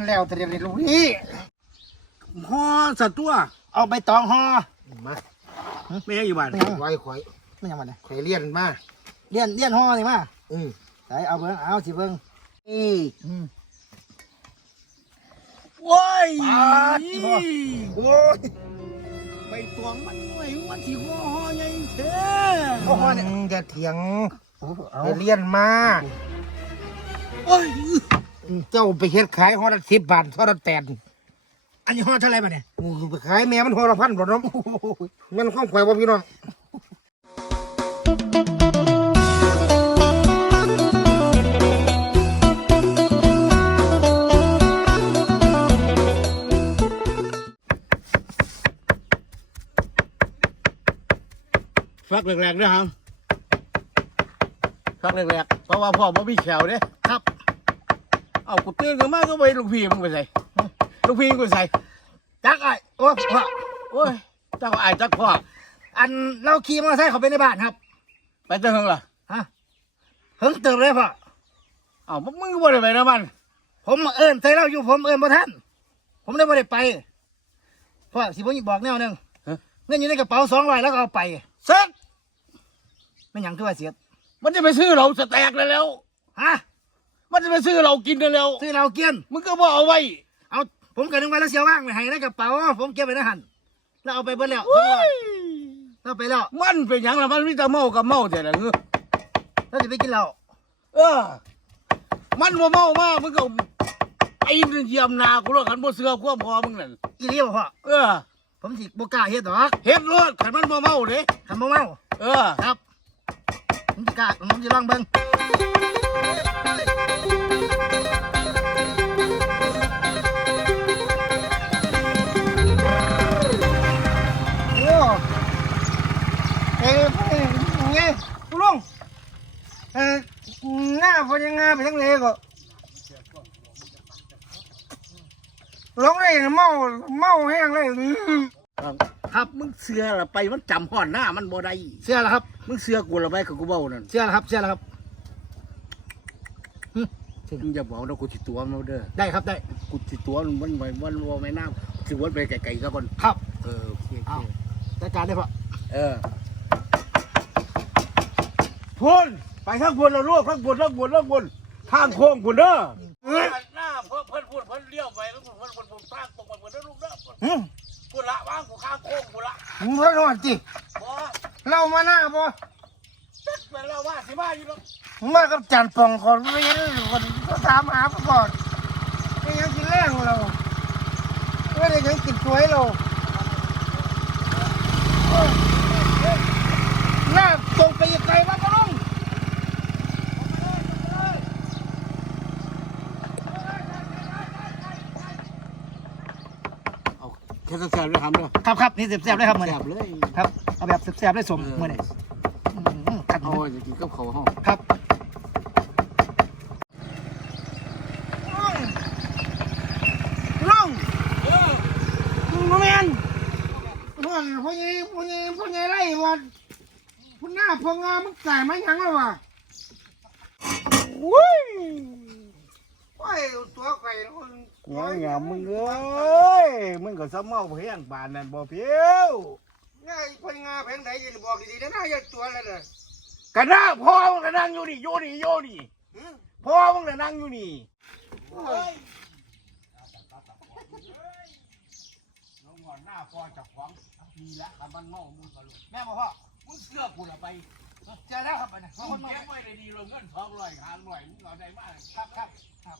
มันแล้วแต่เดี๋ยวนี้ลูกพี่ห่อสัตว์ตัว เอาใบตองห่อมาแม่อยู่บ้านไม่ยังไว้ข่อยไม่ยังมันเลยข่อยเลี้ยนมาเลี้ยนเลี้ยนห่อนี่มาอืมใส่เอาเบิ้งเอาสิเบิ้งนี่อืมโอ้ยปาดอีพ่อโอ้ยใบตองมันหน่วยมันสิห่อห่อใหญ่แท้เอาห่อเนี่ยอืมอย่าเถียงโอ้เอาข่อยเลี้ยนมาโอ้ย เจ้าไปเฮ็ดขายห่อละสิบบาทห่อละแปดอันนี้ห่อเท่าไหร่มาเนี่ยอืมไปขายแม่มันห่อละพันบ่น้องมันข้องข่อยบ่พี่น้องฟักแรกๆนะครับฟักแรกๆเพราะว่าพ่อบ่มีแขวเด้ครับ เอากูตื่นขึ้นมาก็ไปลูกพี่มึงไปใส่ลูกพี่มึงไปใส่จักไอ้โอ้พ่อโอ้ยเจ้าก็อายจักพ่ออันเราขี่มอเตอร์ไซค์เขาไปในบ้านครับ ไปเจอเฮงล่ะฮะเพิ่งเติมเลยพ่อเอามึงก็บ่ได้ไปนะมัน ผมเอิญใส่เราอยู่ผมเอิญบ่ท่านผมเลยบ่ได้ไปพ่อสิผมบอกแนวหนึงเงินอยู่ในกระเป๋าสองร้อยแล้วก็เอาไปเซ็ตไม่หยังคือว่าเสียมันจะไปซื้อเราสแต็กแล้วแล้วฮะ มันจะไปซื้อเรากินแล้วแล้วซื้อเราเกียนมึงก็บ่เอาไว้ เอาผมก็นึกว่าแล้วเสียว่างไว้ให้ในกระเป๋า ผมเก็บไว้ในหันแล้วเอาไปเบิดแล้วโอ้ยเราไปแล้วมันเป็นหยังล่ะมันมีแต่เมากับเมาแต่ละเงือเราจะไปกินเหล้าเออ มันบ่เมามามึงก็ไอ้เยี่ยมนากูแล้วขันบ่เสือควบพอมึงนั่นอีเลียวพ่อเออผมสิบ่กล้าเฮ็ดดอกเฮ็ดรถขันมันบ่เมาเด้ทำบ่เมาเออ ครับผมสิกล้าผมสิลองเบิ่งโอ้ เอ้ยไงลุงเออหน้าพอยังงาไปทั้งเลยก็ลงได้เมาเมาแห้งเลยครับมึงเสือละไปมันจำห่อนหน้ามันบ่ได้เชื่อล้วครับ มึงเสือกูละไปกับกูเบ้านั่นเชื่อล้วครับเชื่อล้วครับ มึงอย่าบอกนะกูสิตัวมันเด้อได้ครับได้กูสิตัวมันมันมันมันบ่แม่น้ำสิวนไปไกลๆซะก่อนครับเออโอเคโอเอาเคจัดการได้พอเออพุ่นไปทางพุ่นแล้วลูกทางพุ่นทางพุ่นทางพุ่นทางโค้งพุ่นเด้อหน้าเพิ่นเพิ่นพูดเพิ่นเลี้ยวไปแล้วเพิ่นเพิ่นเพิ่นทางตรงไปพุ่นเด้อลูกเด้ออืมพุ่นละว่างกูข้างโค้งพุ่นละมึงเพิ่งนอนจิบ่เรามาหน้าบ่จัก ไปแล้วว่าสิมาอยู่แล้วมากับจานปองก่อนไม่ยังคนก็ถามหาไปก่อนไม่ยังกินแรงเราไม่ได้ยังกินสวยเราหน้าตรงไปอีกไกลวะปะลุงเอาแค่แซ่บๆเลยทำเด้อครับครับนี่เสียบๆเลยครับมือแซ่นี้บเลยครับเอาแบบเสียบๆเลยสมมือนี้อืมกัด เอาจะกินกับเขาวเฮาครับลุงลุงโมเมนพ่อพ่อใหญ่พ่อใหญ่พ่อใหญ่ไล่วัดพ่อหน้าพ่องามึงใส่มาหยังแล้ววะวุ้ยโอ้ยตัวไก่แล้วมันงอยงามมึงเอ้ยมึงก็ซ้ำเมาเพียงบานนั่นบ่เพียวง่ายพ่องาแผงไหนยืนบอกดีๆนะน่าจะตัวอะไรเลย กระด้าพ่อมึงก็นั่งอยู่นี่อยู่นี่อยู่นี่พ่อมึงก็นั่งอยู่นี่น้องงอนหน้าพ่อจับของมีละคำมันเมามึงก็รู้แม่บอกพ่อมึงเสื้อกูละไปเจอแล้วครับไปนะมึงเก็บไว้ได้ดีเลยเงินสองร้อยห้าร้อยมึงเอาได้มากครับครับครับ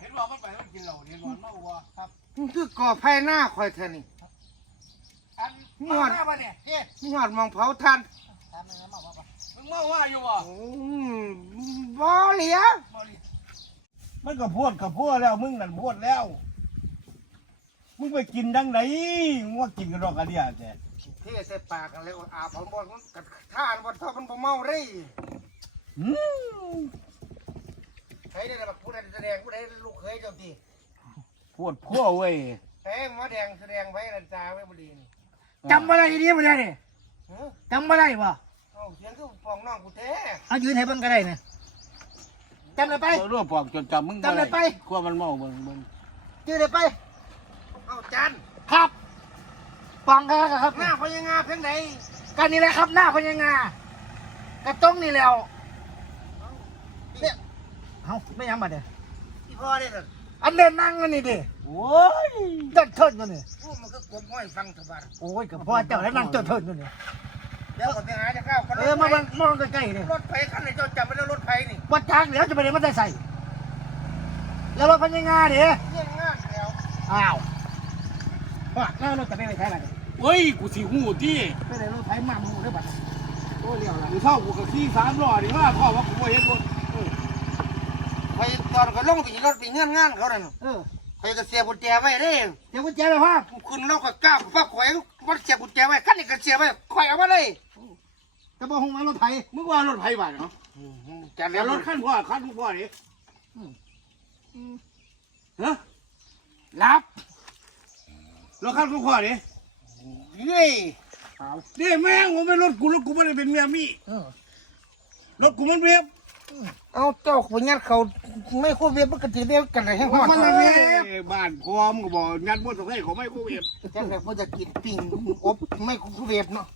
เห็นว่ามันไปมันกินเหล้าเนี่ยนอนเมาวัวครับมึงคือก่อไผ่หน้าคอยเธอนี่อันหมเมาดหน้าปะเนี่ยเอ๊ะมีหอดมองเผาทันมึ งเมาว่าอยู่วะอืมบ่เหลียมันก็พูดกับพูดแล้ว มึงนั่นพูดแล้ว มึงไปกินดังไหนมึงว่ากินกันดอกกระเดียแต่เทใส่ปากกันเลยอาผมบอกมันกัดท่านบ่ทอมันบ่เมาเลยอืมใครได้แบบผู้ใดแสดงผู้ใดลูกเคยเจ้าทีพูดพัวเว้ยเฮ้ยหมอแดงแสดงไว้รันจาไว้บ่ดีนี่จำบ่ได้ดีบ่ได้นี่จำบ่ได้บ่ เอ้าเสียงคือฟองน้องกูแท้เอายืนให้เบิ่งก็ได้นี่จจำเลยไปรวบปอกจนจำมึงจำเลยไป ขั้วมันเมาเบิ่งเบิ่งชื่อเลยไป เอาจานครับฟังกันครับ หน้าพญางาเพียงไหนกันนี่แหละครับหน้าพญางากระต้องนี่แล้วเนี่ยเอ้าไม่ยังมาเด้อที่พ่อได้เลยอันเด่นนั่งกันนี่ดิโอ้ยเจิดเทินกันนี่โอ้มันก็กลมห้อยฟังทบานโอ้ยกับพ่อเจ้าแล้วนั่งเจิดเทินกันนี่เดี๋ยวก็ไปหาจะเข้าคนเออมาบังมาบังใกล้ๆนี่รถไฟคันไหนเจ้าจับไม่ได้รถไฟนี่วัดจางเดี๋ยวจะไปเดี๋ยวมันได้ใส่ แล้วรถพญางาดิเงี้ยง่ายแล้วอ้าวว่าแล้วรถจะไปไปใช้อะไรเฮ้ย กูสิหูที่ไปไหนรถไถมาหมูได้บัดโอ้ยเลี้ยวละกูเท่ากูกับขี่สามล้อนี่ว่าพ่อว่ากูบ่เห็นรถไปตอนก็ลงไปรถไปเงี้ยงานเขาเลยเออไปก็เสียกุญแจไว้เด้เดี๋ยวกุญแจไปพ่อคุณเราก็กล้าฟักข่อยวัดเสียกุญแจไว้คันนี้ก็เสียไว้ข่อยเอามาเลย จะบอกหงมารถไถมึงว่ารถไผบ้านเนาะจัดแล้แล้ววรรถถขั้นพ่อขั้นพ่อนี่ฮะรับรถขั้นพ่อนี่เฮ้ยนี่แม่งผมเป็นรถกูรถกูไม่ได้เป็นเมียมี่เออรถกูมันเวียบเอาเจ้าพญาเขาไม่คู่เวียบมันก็จะเรียกกันอะไรให้หอดมันเวียบบ้านพร้อมก็บอกงานบุญสงฆ์เขาไม่กูเวียบจังแต่พอจะกินปิ้งอบไม่คู่เวียบเนาะ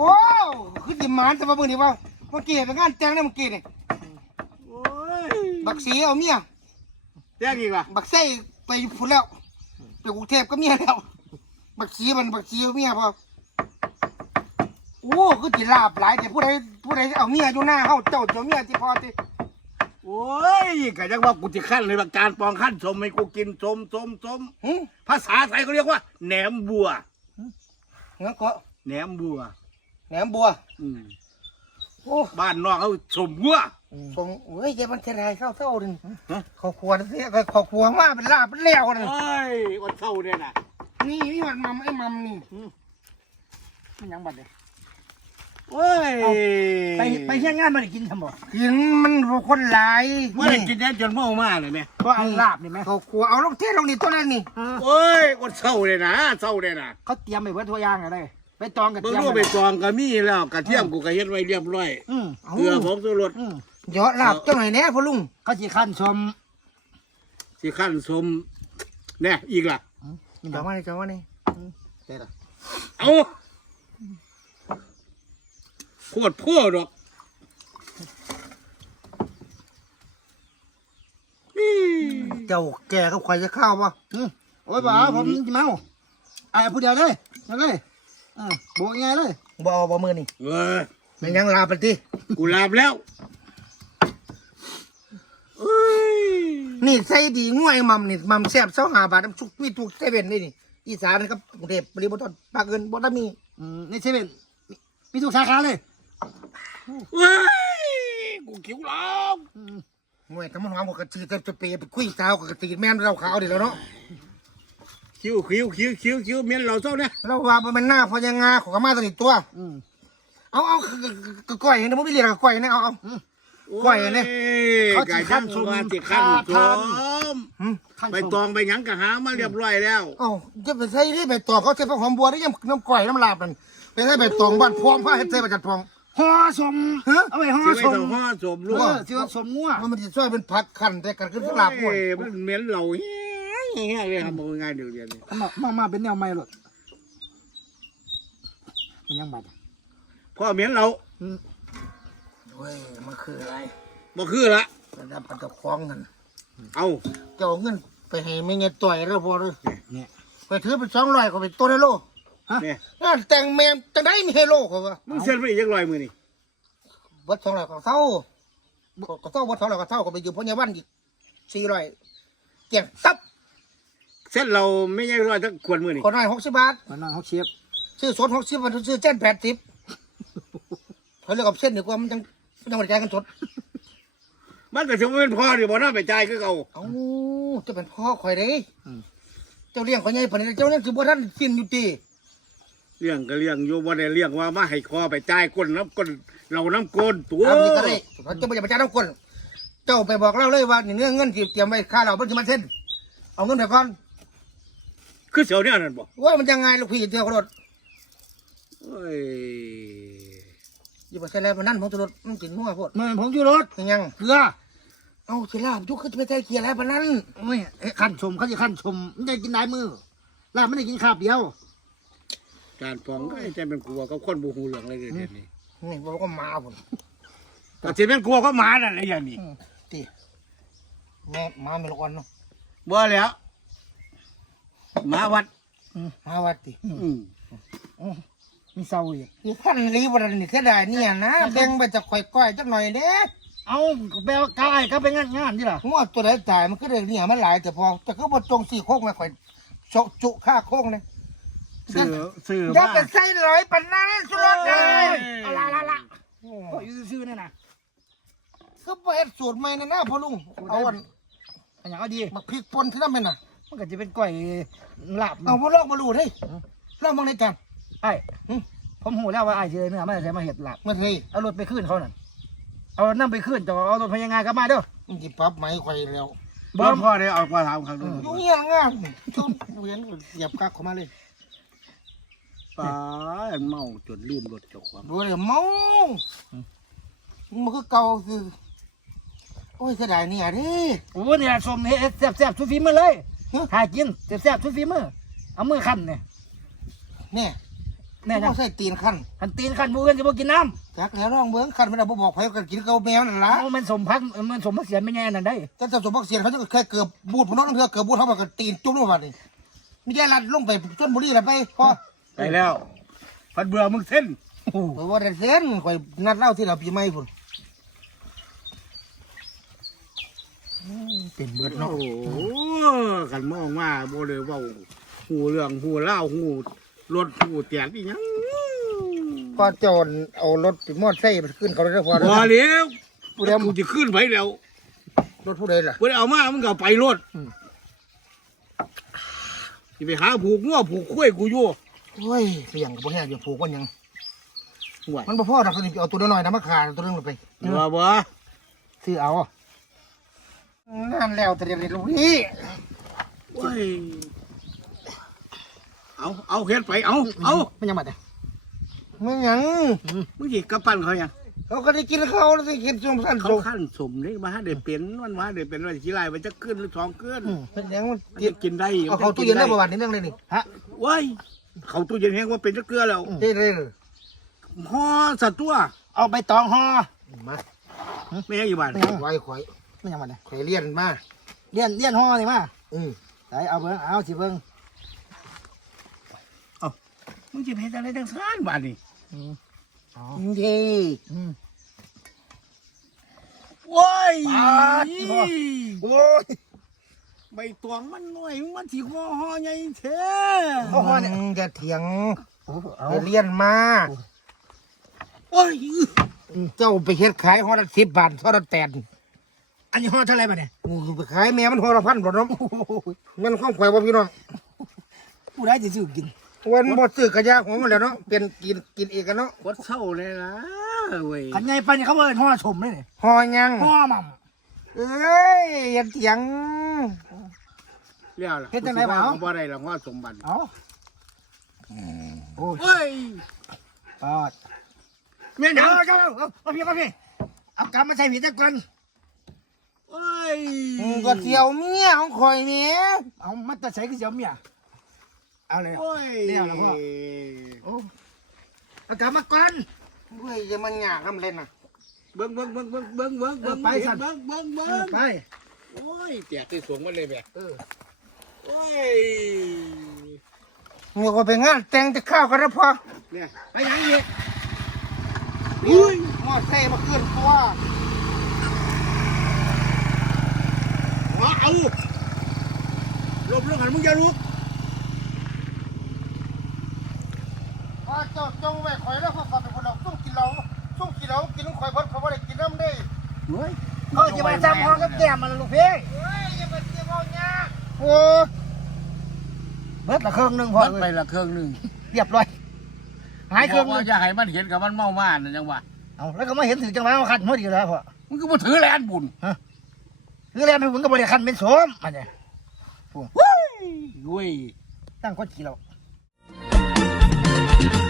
ว้าวคือดิมานแต่ว่าเมื่อนี้ว่าเมื่อกี้ไปงานแต่งเนี่ยเมื่อกี้นี่โอ้ยบักสีเอาเมียแจ้งอีกว่ะบักไส้ไปพุ่นแล้วไปกรุงเทพก็เมียแล้ว บักสีมันบักสีเอาเมียพอโอ้คือจิลาบหลายแต่ผู้ใดผู้ใดเอาเมียอยู่หน้าเฮาเจ้าเจ้าเมียที่พอที่โอ้ยก็ยังว่ากูจะขั้นเลยบักการปองขั้นสมให้กูกินสมสมสมหึภาษาไทยเขาเรียกว่าแหนมบัวงั้นก็แหนมบัว แหนมบัวอืมโอ้บ้านนอกเขาสมบัว สงเฮ้ยแกมันเทไรเศร้าเศร้าๆดิฮะ ขอขวดเสียขอขวดมาเป็นลาบเป็นแล้วเลยโอ้ยวันเท่าเนี่ยนะนี่นี่มันมัมไอ้มัมนี่มันยังบัดเลยโอ้ยไปไปเที่ยงงานมาได้กินทำบ่กินมันคนหลายเมื่อไหรกินแน่จนเมามาเลยแม่ก็อันลาบนี่ไหมขอขวดเอาลงเทลงนี่ตัวนั้นนี่ เออโอ้ยวันเท่าเนี่ยนะเท่าเนี่ยนะเขาเตรียมไปเบิดทั่วอย่างอะไร ไปตองกับเบิ่งเตรียมรูปไปจองก็มีแล้วกระเทียมกูก็เฮ็ดไว้เรียบร้อยอืมเกลือผงชูรสอืมเยอะลาบเจ้าหน่อยแน่พ่อลุงเขาจีขั้นชมสิขั้นสมแน่อีกล่ะเจ้ามาเลยเจ้ามาเลยเอาโคตรพ่อดอกเจ้าแก่กับข่อยจะเข้าวปะอืมโอ้ยบ่าวผมจะเมาไอ้ผู้เดียวเลยมาเลยเออโบกยังไงเลยบ่เอาบ่มือนี่เออมันยังลาบไปทีกูลาบแล้วเอ้ยนี่ใส่ดีง่วยมัมนี่มัมแซ่บเสาหาบาทน้ำชุกมีทุกเซเว่นนี่นี่อีสานนะครับกรุงเทพปริมณฑลภาคอื่นบ่ได้มีอืมในเซเว่นมีทุกสาขาเลยเว้ยกูคิวแล้วอืมง่วยทำมันหอมกระจืดจะจะเปย์ไปคุยสาวกับกระตีแม่นเราขาวดิแล้วเนาะ คิวคิวคิวคิวคิวเมียนเราเศร้าเนี่ยเราว่ามันหน้าพอยังงาของกมาตัวนี้ตัวอืมเอาเอากก้อยเนี่ยมันไม่เรียกก้อยเนี่ยเอาเอาก้อยอันนี้เขาจะขั้นสมสิขั้นสมหืมขั้นไปชมตองไปหยังกะหามาเรียบร้อยแล้วเอาจะไปใส่ที่ใบตองเขาใส่ผักหอมบัวได้ยังน้ำก้อยน้ำลาบนั่นไปใส่ใบตองบ้านพร้อมผ้าเฮ็ดใส่ใบจัดพองห่อสมฮะเอาไปห่อสิสไปมต้องห่อสมลูเอกอสิว่าสมงัวมันมันจะช่วยเป็นผักขันแต่กันขึ้นลาบป่วยโอ้ยมันเหม็นเหล่าเฮ้ ยเลยครับบอกง่ายๆเดี๋ยวเดียวนี้มามามาเป็นแนวใหม่เลยมันยังบัดพ่อเหม็นเหล่าอืมเว้ยมันคืออะไรบ่คือละระดับปัตตะคองกันเอาเจ้าเอาเงินไปให้ไม่เงี้ยต่อยแล้วพอเลยเนี่ยไปถือไปสองร้อยก็ไปตัวในโลเนี่ยงานแต่งแมมจังได้มีเฮโลเขาว่ามึงเซ็นไปอีกจักร้อยมือนี่วัดสองร้อยก็เท่าก็เท่าวัดสองร้อยก็เท่าก็ไปอยู่พญาวันอีกสี่ร้อยเกี่ยงตับ เส้นเราไม่ใช่ร้อยทั้งขวดมือนี่คนน้อยหกสิบบาทมันนั่งเขาเชียบซื้อสดหกสิบมันซื้อเส้นแปดสิบเขาเรียกกับเส้นดีกว่ามันจังมันจังบริการกันสดมันก็ถือว่าเป็นพ่อดิบ่น่าไปจ่ายคือเขาเอ้าจะเป็นพ่อข่อยเด้เจ้าเลี้ยงข่อยใหญ่ปานนี้เจ้าเนี่ยคือบ่ท่านสิ้นอยู่ตีเลี้ยงก็เลี้ยงอยู่บ่ได้เลี้ยงว่ามาให้คอไปจ่ายก้นน้ำก้นเราน้ำก้นตัวทำนี่ก็ได้เขาจะไม่จะประจานทุกคน เจ้าไปบอกเล่าเลยว่านี่เรื่องเงินที่เตรียมไว้ค่าเราเพิ่งจะมาเส้นเอาเงินไปก่อน คือเสียวเนี่ยนั่นบ่ว่ามันยังไงลูกพี่เดียวเขารถโอ้ยยี่สิบเปอร์เซ็นต์แล้วมันนั่นผมจะรถมันกินมั่วโพดมันผมอยู่รถยังเกลือเอาสิลาบยุกขึ้นไปใจเกียร์แล้วปะนั้นโอ้ยเอ๊ะขั้นชมเขาจะขั้นชมมันจะกินได้มือลาบไม่ได้กินคาบเดียว การฟองก็ไอ้ใจเป็นกลัวก็คนบูฮูเหลืองเลยเดี๋ยวนี้นี่บอกก็มาผมแต่ที่เป็นกลัวก็หมานั่นแหละอย่างนี้ตีแม่มาไม่ละอ่อนเนาะบ่แล้ว หมาวัดมาวัดติอืมมีเศร้าอีกนี่ขั้นรีบรันนี่เสียดายเนี่ยนะแบ่งไปจากข่อยก้อยจักหน่อยเด้เอาแปลว่ากายก็ไปงานงานที่ล่ะงวดตัวใดตายมันก็ได้เนี่ยมันหลายแต่พอแต่ก็บ่ตรงสี่โคกมาข่อยโจจุค่าโคกเลยซื้อซื้ออย่ามาไปใส่ร้อยปันนั้นสุดเลยเอาละละละก็อยู่ซื่อๆนี่นะก็บ่เฮ็ดสูตรใหม่นะนะพ่อลุงเอาอันอันอย่างก็ดีมาพริกป่นที่นั่นแม่นน่ะ มันก็จะเป็นก้อยลาบเอาบ่ลอกบ่รู้เด้ลอกมองในจานไอ้ผมหูแล้วว่าไอ้เจอเนื้อไม่ได้มาเห็ดลาบมันเฮ้ยเอารถไปขึ้นเขานั่นเอานั่นไปขึ้นจะเอารถพยางานกลับมาเด้อมันสิปรับไหมข่อยแล้วบ่พ่อได้ออกมาถามครั้งนึงอยู่เงี้ยงามชุบเวียนเหยียบคักเข้ามาเลยป้าเมาจนลืมรถเจ้าของบ่ได้เมามันคือเก่าคือโอ้ยเสียดายเนี่ยเด้โอ้เนี่ยสมเฮ็ดแซ่บๆทุกฝีมือเลย หากินแซ่บๆทุกฝีมือเอามือคันเนี่ยเนี่ยแน่แม่จัยังงใส่ตีนคันคันตีนคันมือกันจะบ่กินน้ำจักแล้วน้องเบิ้งคันมันเอาบ่บอกไผกันกินเกาแมวนั่นล่ะเอามันสมพักมันสมพักเสียไม่แน่นั่นได้แต่ถ้าสมบักเสียนเขาจะแค่เกือบบูดพนน้องเถือเกือบบูดเขาบอกกันตีนจุ่มลงมานี่มีได้ลัดลงไปชนบุรีแล้วไปพอไปแล้วพันเบื่อมึงเส้นเพราะว่าได้เส้นข่อยนัดเล่าที่เราปีใหม่พุ่นอืม เป็นเบิดโอ้เนาะโหกันมองมาบ่เลยเว้าหูเรื่องหูเล่าหูรถหูเตียงอีหยังพอโจรเอารถมอดไซค์ไปขึ้นเขาเลยพอพอแล้วผู้ใดกูจะขึ้นไปแล้วรถผู้ใดล่ะกูได้เอามามึงก็เอาไปรถอืมที่ไปหาผูกงัวผูกคุ้ยกูอยู่โอ้ยเลี้ยงกับพวกนี้อย่าผูกกันหยังห่วยมันบ่พอดอกคันนี้เอาตัวน้อยๆนะมาขาดตัวนึงลงไปบ่บ่ซื้อเอา งานแล้วแต่เดี๋ยวนี้ลูกพี่โอ้ยเอาเอาเฮ็ดไปเอาเอามันยังมาแต่ไม่หยังมึงสิกระปั้นเขายังเขาก็ได้กินเขาแล้วสิกินส้มสั้นเขาโซขั้นสมนี่มาหาได้เป็นมันมาหาได้เป็นว่าสิไล่มันจะขึ้นหรือสองขึ้นอืมเป็นหยังมันมันกินจะกินได้เอาเขาตู้เย็นได้ประวัตินิดนึงเลยนี่ฮะว้ายเขาตู้เย็นแห้งว่าเป็นตะเกลือแล้วได้เลยเลยห่อสัตว์ตัว เอาใบตองห่อมาไม่ให้อยู่บ้านไม่ยังไว้ข่อย ไม่ยังมาแต่ข่อยเลี้ยนมาเลี้ยนเลี้ยนห่อนี่มาอืมไหนเอาเบิ่งเอาสิเบิ่งมึงจะเฮ็ดอะไรทั้งซ้านบ้านนี่อ๋อเย่อืมว้ายปาดอีพ่อโอ้ยใบตองมันหน่อยมันสิห่อห่อใหญ่แท้เอาห่อเนี่ยมึงจะเถียงโอ้เอาข่อยเลี้ยนมาโอ้ยเจ้าไปเฮ็ดขายห่อละสิบบาทห่อละแปด อันนี้ห่อเท่าไหร่มาเนี่ยกูไปขายแม่มันห่อละพันบ่เน้องมันข้องข่อยบ่พี่น้องผู้ได้จะซื้อกินวันบ่ซื้อกระยาของมันแล้วเนาะเป็นกินกินเองกันเนาะวัดเศร้าเลยนะเว้ยขันใหญ่ปันนี่เขาเอิ้นห่อชมเลยนี่ห่อยังห่อหม่ำเอ้ยอย่าเถียงเรียกล่ะเฮ็ดจังไดบ่เอาบ่ได้ละห่อสมบัติเอาโอ้ยเฮ้ยปอดแม่นเอายังเอาเอาเอาพี่เอาพี่เอากลับมาใส่หวีตะก่อน เฮ้ยมึงก็เที่ยวเมียของข่อยแม่เอามาแตะใส่ก็เสียวเมียเอาเลย โอ้ยเรียกแล้วพ่อ โอ้เอากลับมาก่อน เฮ้ยจะมันยากทำเล่นน่ะ เบิ่งเบิ่งเบิ่งเบิ่งเบิ่งเบิ่งเอเบิ่องไปสั่น เบิ่งเบิ่งเอเบิ่องไป โอ้ยเตียที่สูงมาเลยแม่เออ โอ้ยมึงก็ไปงานแต่งจะข้าวกันแล้วพอเนี่ยไปยังอีกอุ้ย มอดเซ่มาขึ้นตัว หัวเอาลบเรื่องหันมึงอย่าลุกพอเจ้าจงไว้ข่อยแล้วพอขับไปคนเราสู้กินเราสู้กินเรากินของข่อยเบดเขาบ่ได้กินน้ำได้เฮ้ยเขาจะมาซ้ำห้องกับแก้มมันลูกพี่เฮ้ยอย่าไปเที่ยวเอายากโอ้เบิดละเครื่องหนึงพอมันไปละเครื่องหนึงเรียบร้อยหายเครื่องหนึว่างจะให้มันเห็นกับมันเมาม่านนะจังหวะเอาแล้วก็มาเห็นถึงจังหวะมาคันพอดีแล้วพอมึงก็บ่ถือแลนบุญ คือแล้วมันก็บริคันเป็นโสมอันเนี้ยเว้ยตั้งคนขี่เราเ